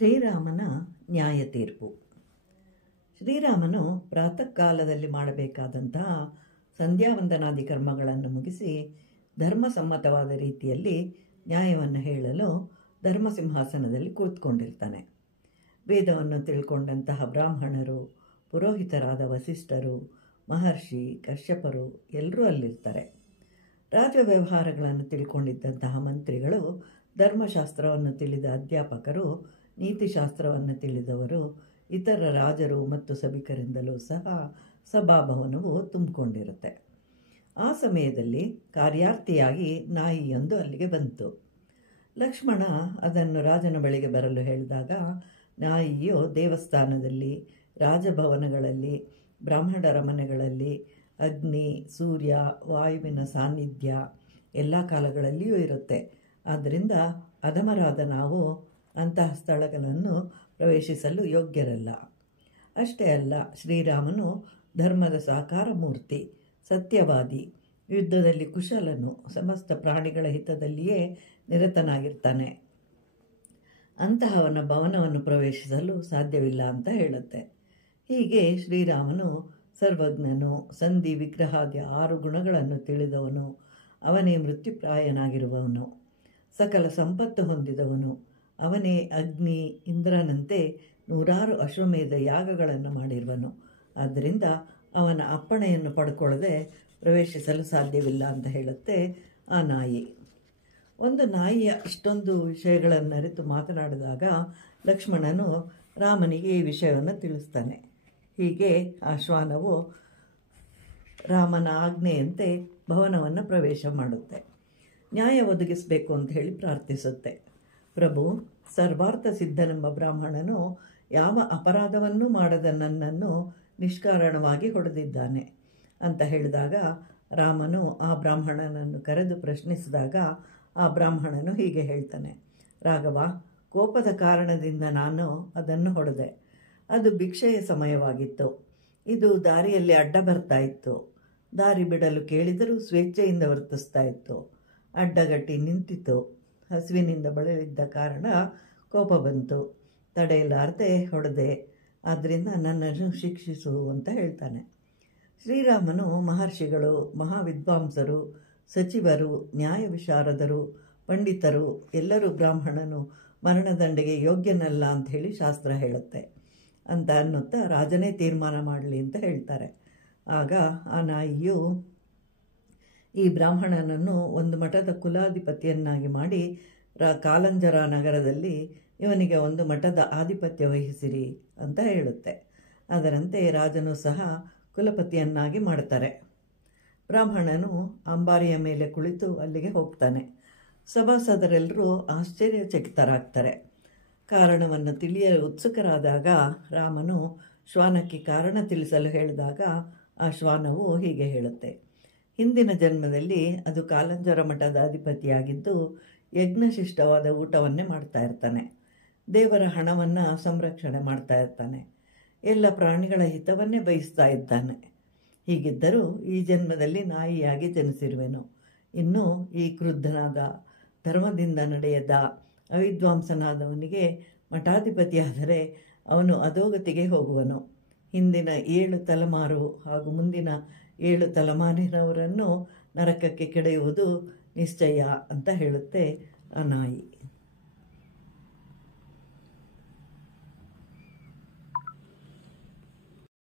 ಶ್ರೀರಾಮನ ನ್ಯಾಯ ತೀರ್ಪು. ಶ್ರೀರಾಮನು ಪ್ರಾತಃ ಕಾಲದಲ್ಲಿ ಮಾಡಬೇಕಾದಂತಹ ಸಂಧ್ಯಾವಂದನಾದಿ ಕರ್ಮಗಳನ್ನು ಮುಗಿಸಿ ಧರ್ಮಸಮ್ಮತವಾದ ರೀತಿಯಲ್ಲಿ ನ್ಯಾಯವನ್ನು ಹೇಳಲು ಧರ್ಮಸಿಂಹಾಸನದಲ್ಲಿ ಕೂತ್ಕೊಂಡಿರ್ತಾನೆ. ವೇದವನ್ನು ತಿಳ್ಕೊಂಡಂತಹ ಬ್ರಾಹ್ಮಣರು, ಪುರೋಹಿತರಾದ ವಸಿಷ್ಠರು, ಮಹರ್ಷಿ, ಕಶ್ಯಪರು ಎಲ್ಲರೂ ಅಲ್ಲಿರ್ತಾರೆ. ರಾಜ ವ್ಯವಹಾರಗಳನ್ನು ತಿಳ್ಕೊಂಡಿದ್ದಂತಹ ಮಂತ್ರಿಗಳು, ಧರ್ಮಶಾಸ್ತ್ರವನ್ನು ತಿಳಿದ ಅಧ್ಯಾಪಕರು, ನೀತಿಶಾಸ್ತ್ರವನ್ನು ತಿಳಿದವರು, ಇತರ ರಾಜರು ಮತ್ತು ಸಭಿಕರಿಂದಲೂ ಸಹ ಸಭಾಭವನವು ತುಂಬಿಕೊಂಡಿರುತ್ತೆ. ಆ ಸಮಯದಲ್ಲಿ ಕಾರ್ಯಾರ್ಥಿಯಾಗಿ ನಾಯಿಯೊಂದು ಅಲ್ಲಿಗೆ ಬಂತು. ಲಕ್ಷ್ಮಣ ಅದನ್ನು ರಾಜನ ಬಳಿಗೆ ಬರಲು ಹೇಳಿದಾಗ ನಾಯಿಯು ದೇವಸ್ಥಾನದಲ್ಲಿ, ರಾಜಭವನಗಳಲ್ಲಿ, ಬ್ರಾಹ್ಮಣರ ಮನೆಗಳಲ್ಲಿ ಅಗ್ನಿ, ಸೂರ್ಯ, ವಾಯುವಿನ ಸಾನ್ನಿಧ್ಯ ಎಲ್ಲ ಕಾಲಗಳಲ್ಲಿಯೂ ಇರುತ್ತೆ. ಆದ್ದರಿಂದ ಅಧಮರಾದ ನಾವು ಅಂತಹ ಸ್ಥಳಗಳನ್ನು ಪ್ರವೇಶಿಸಲು ಯೋಗ್ಯರಲ್ಲ. ಅಷ್ಟೇ ಅಲ್ಲ, ಶ್ರೀರಾಮನು ಧರ್ಮದ ಸಾಕಾರ ಮೂರ್ತಿ, ಸತ್ಯವಾದಿ, ಯುದ್ಧದಲ್ಲಿ ಕುಶಲನು, ಸಮಸ್ತ ಪ್ರಾಣಿಗಳ ಹಿತದಲ್ಲಿಯೇ ನಿರತನಾಗಿರ್ತಾನೆ. ಅಂತಹವನ ಭವನವನ್ನು ಪ್ರವೇಶಿಸಲು ಸಾಧ್ಯವಿಲ್ಲ ಅಂತ ಹೇಳುತ್ತೆ. ಹೀಗೆ ಶ್ರೀರಾಮನು ಸರ್ವಜ್ಞನು, ಸಂಧಿ ವಿಗ್ರಹಾದಿ 6 ಗುಣಗಳನ್ನು ತಿಳಿದವನು, ಅವನೇ ಮೃತ್ಯುಪ್ರಾಯನಾಗಿರುವವನು, ಸಕಲ ಸಂಪತ್ತು ಹೊಂದಿದವನು, ಅವನೇ ಅಗ್ನಿ, ಇಂದ್ರನಂತೆ 100 ಅಶ್ವಮೇಧ ಯಾಗಗಳನ್ನು ಮಾಡಿರುವನು. ಆದ್ದರಿಂದ ಅವನ ಅಪ್ಪಣೆಯನ್ನು ಪಡ್ಕೊಳ್ಳದೆ ಪ್ರವೇಶಿಸಲು ಸಾಧ್ಯವಿಲ್ಲ ಅಂತ ಹೇಳುತ್ತೆ ಆ ನಾಯಿ. ಒಂದು ನಾಯಿಯ ಇಷ್ಟೊಂದು ವಿಷಯಗಳನ್ನು ಅರಿತು ಮಾತನಾಡಿದಾಗ ಲಕ್ಷ್ಮಣನು ರಾಮನಿಗೆ ಈ ವಿಷಯವನ್ನು ತಿಳಿಸ್ತಾನೆ. ಹೀಗೆ ಆ ಶ್ವಾನವು ರಾಮನ ಆಜ್ಞೆಯಂತೆ ಭವನವನ್ನು ಪ್ರವೇಶ ಮಾಡುತ್ತೆ. ನ್ಯಾಯ ಒದಗಿಸಬೇಕು ಅಂತ ಹೇಳಿ ಪ್ರಾರ್ಥಿಸುತ್ತೆ. ಪ್ರಭು, ಸರ್ವಾರ್ಥ ಸಿದ್ಧನೆಂಬ ಬ್ರಾಹ್ಮಣನು ಯಾವ ಅಪರಾಧವನ್ನೂ ಮಾಡದ ನನ್ನನ್ನು ನಿಷ್ಕಾರಣವಾಗಿ ಹೊಡೆದಿದ್ದಾನೆ ಅಂತ ಹೇಳಿದಾಗ ರಾಮನು ಆ ಬ್ರಾಹ್ಮಣನನ್ನು ಕರೆದು ಪ್ರಶ್ನಿಸಿದಾಗ ಆ ಬ್ರಾಹ್ಮಣನು ಹೀಗೆ ಹೇಳ್ತಾನೆ: ರಾಘವ, ಕೋಪದ ಕಾರಣದಿಂದ ನಾನು ಅದನ್ನು ಹೊಡೆದೆ. ಅದು ಭಿಕ್ಷೆಯ ಸಮಯವಾಗಿತ್ತು. ಇದು ದಾರಿಯಲ್ಲಿ ಅಡ್ಡ ಬರ್ತಾ ಇತ್ತು. ದಾರಿ ಬಿಡಲು ಕೇಳಿದರೂ ಸ್ವೇಚ್ಛೆಯಿಂದ ವರ್ತಿಸ್ತಾ ಇತ್ತು. ಅಡ್ಡಗಟ್ಟಿ ನಿಂತಿತು. ಹಸುವಿನಿಂದ ಬಳಲಿದ್ದ ಕಾರಣ ಕೋಪ ಬಂತು. ತಡೆಯಲಾರದೆ ಹೊಡೆದೆ. ಆದ್ದರಿಂದ ನನ್ನನ್ನು ಶಿಕ್ಷಿಸು ಅಂತ ಹೇಳ್ತಾನೆ. ಶ್ರೀರಾಮನು ಮಹರ್ಷಿಗಳು, ಮಹಾವಿದ್ವಾಂಸರು, ಸಚಿವರು, ನ್ಯಾಯ ವಿಶಾರದರು, ಪಂಡಿತರು ಎಲ್ಲರೂ ಬ್ರಾಹ್ಮಣನು ಮರಣದಂಡೆಗೆ ಯೋಗ್ಯನಲ್ಲ ಅಂಥೇಳಿ ಶಾಸ್ತ್ರ ಹೇಳುತ್ತೆ ಅಂತ ಅನ್ನುತ್ತಾ ರಾಜನೇ ತೀರ್ಮಾನ ಮಾಡಲಿ ಅಂತ ಹೇಳ್ತಾರೆ. ಆಗ ಆ ನಾಯಿಯು ಈ ಬ್ರಾಹ್ಮಣನನ್ನು ಒಂದು ಮಠದ ಕುಲಾಧಿಪತಿಯನ್ನಾಗಿ ಮಾಡಿ ಕಾಲಂಜರ ನಗರದಲ್ಲಿ ಇವನಿಗೆ ಒಂದು ಮಠದ ಆಧಿಪತ್ಯ ವಹಿಸಿರಿ ಅಂತ ಹೇಳುತ್ತೆ. ಅದರಂತೆ ರಾಜನು ಸಹ ಕುಲಪತಿಯನ್ನಾಗಿ ಮಾಡ್ತಾರೆ. ಬ್ರಾಹ್ಮಣನು ಅಂಬಾರಿಯ ಮೇಲೆ ಕುಳಿತು ಅಲ್ಲಿಗೆ ಹೋಗ್ತಾನೆ. ಸಭಾಸದರೆಲ್ಲರೂ ಆಶ್ಚರ್ಯಚಕಿತರಾಗ್ತಾರೆ. ಕಾರಣವನ್ನು ತಿಳಿಯಲು ಉತ್ಸುಕರಾದಾಗ ರಾಮನು ಶ್ವಾನಕ್ಕೆ ಕಾರಣ ತಿಳಿಸಲು ಹೇಳಿದಾಗ ಆ ಶ್ವಾನವು ಹೀಗೆ ಹೇಳುತ್ತೆ: ಹಿಂದಿನ ಜನ್ಮದಲ್ಲಿ ಅದು ಕಾಲಂಜರ ಮಠದ ಅಧಿಪತಿಯಾಗಿದ್ದು ಯಜ್ಞಶಿಷ್ಟವಾದ ಊಟವನ್ನೇ ಮಾಡ್ತಾ ಇರ್ತಾನೆ. ದೇವರ ಹಣವನ್ನು ಸಂರಕ್ಷಣೆ ಮಾಡ್ತಾ ಇರ್ತಾನೆ. ಎಲ್ಲ ಪ್ರಾಣಿಗಳ ಹಿತವನ್ನೇ ಬಯಸ್ತಾ ಇದ್ದಾನೆ. ಹೀಗಿದ್ದರೂ ಈ ಜನ್ಮದಲ್ಲಿ ನಾಯಿಯಾಗಿ ಜನಿಸಿರುವೆನು. ಇನ್ನು ಈ ಕ್ರುದ್ಧನಾದ, ಧರ್ಮದಿಂದ ನಡೆಯದ, ಅವಿದ್ವಾಂಸನಾದವನಿಗೆ ಮಠಾಧಿಪತಿಯಾದರೆ ಅವನು ಅಧೋಗತಿಗೆ ಹೋಗುವನು. ಹಿಂದಿನ 7 ತಲೆಮಾರು ಹಾಗೂ ಮುಂದಿನ 7 ತಲೆಮಾರಿನವರನ್ನು ನರಕಕ್ಕೆ ಕೆಡೆಯುವುದು ನಿಶ್ಚಯ ಅಂತ ಹೇಳುತ್ತೆ ಆ ನಾಯಿ.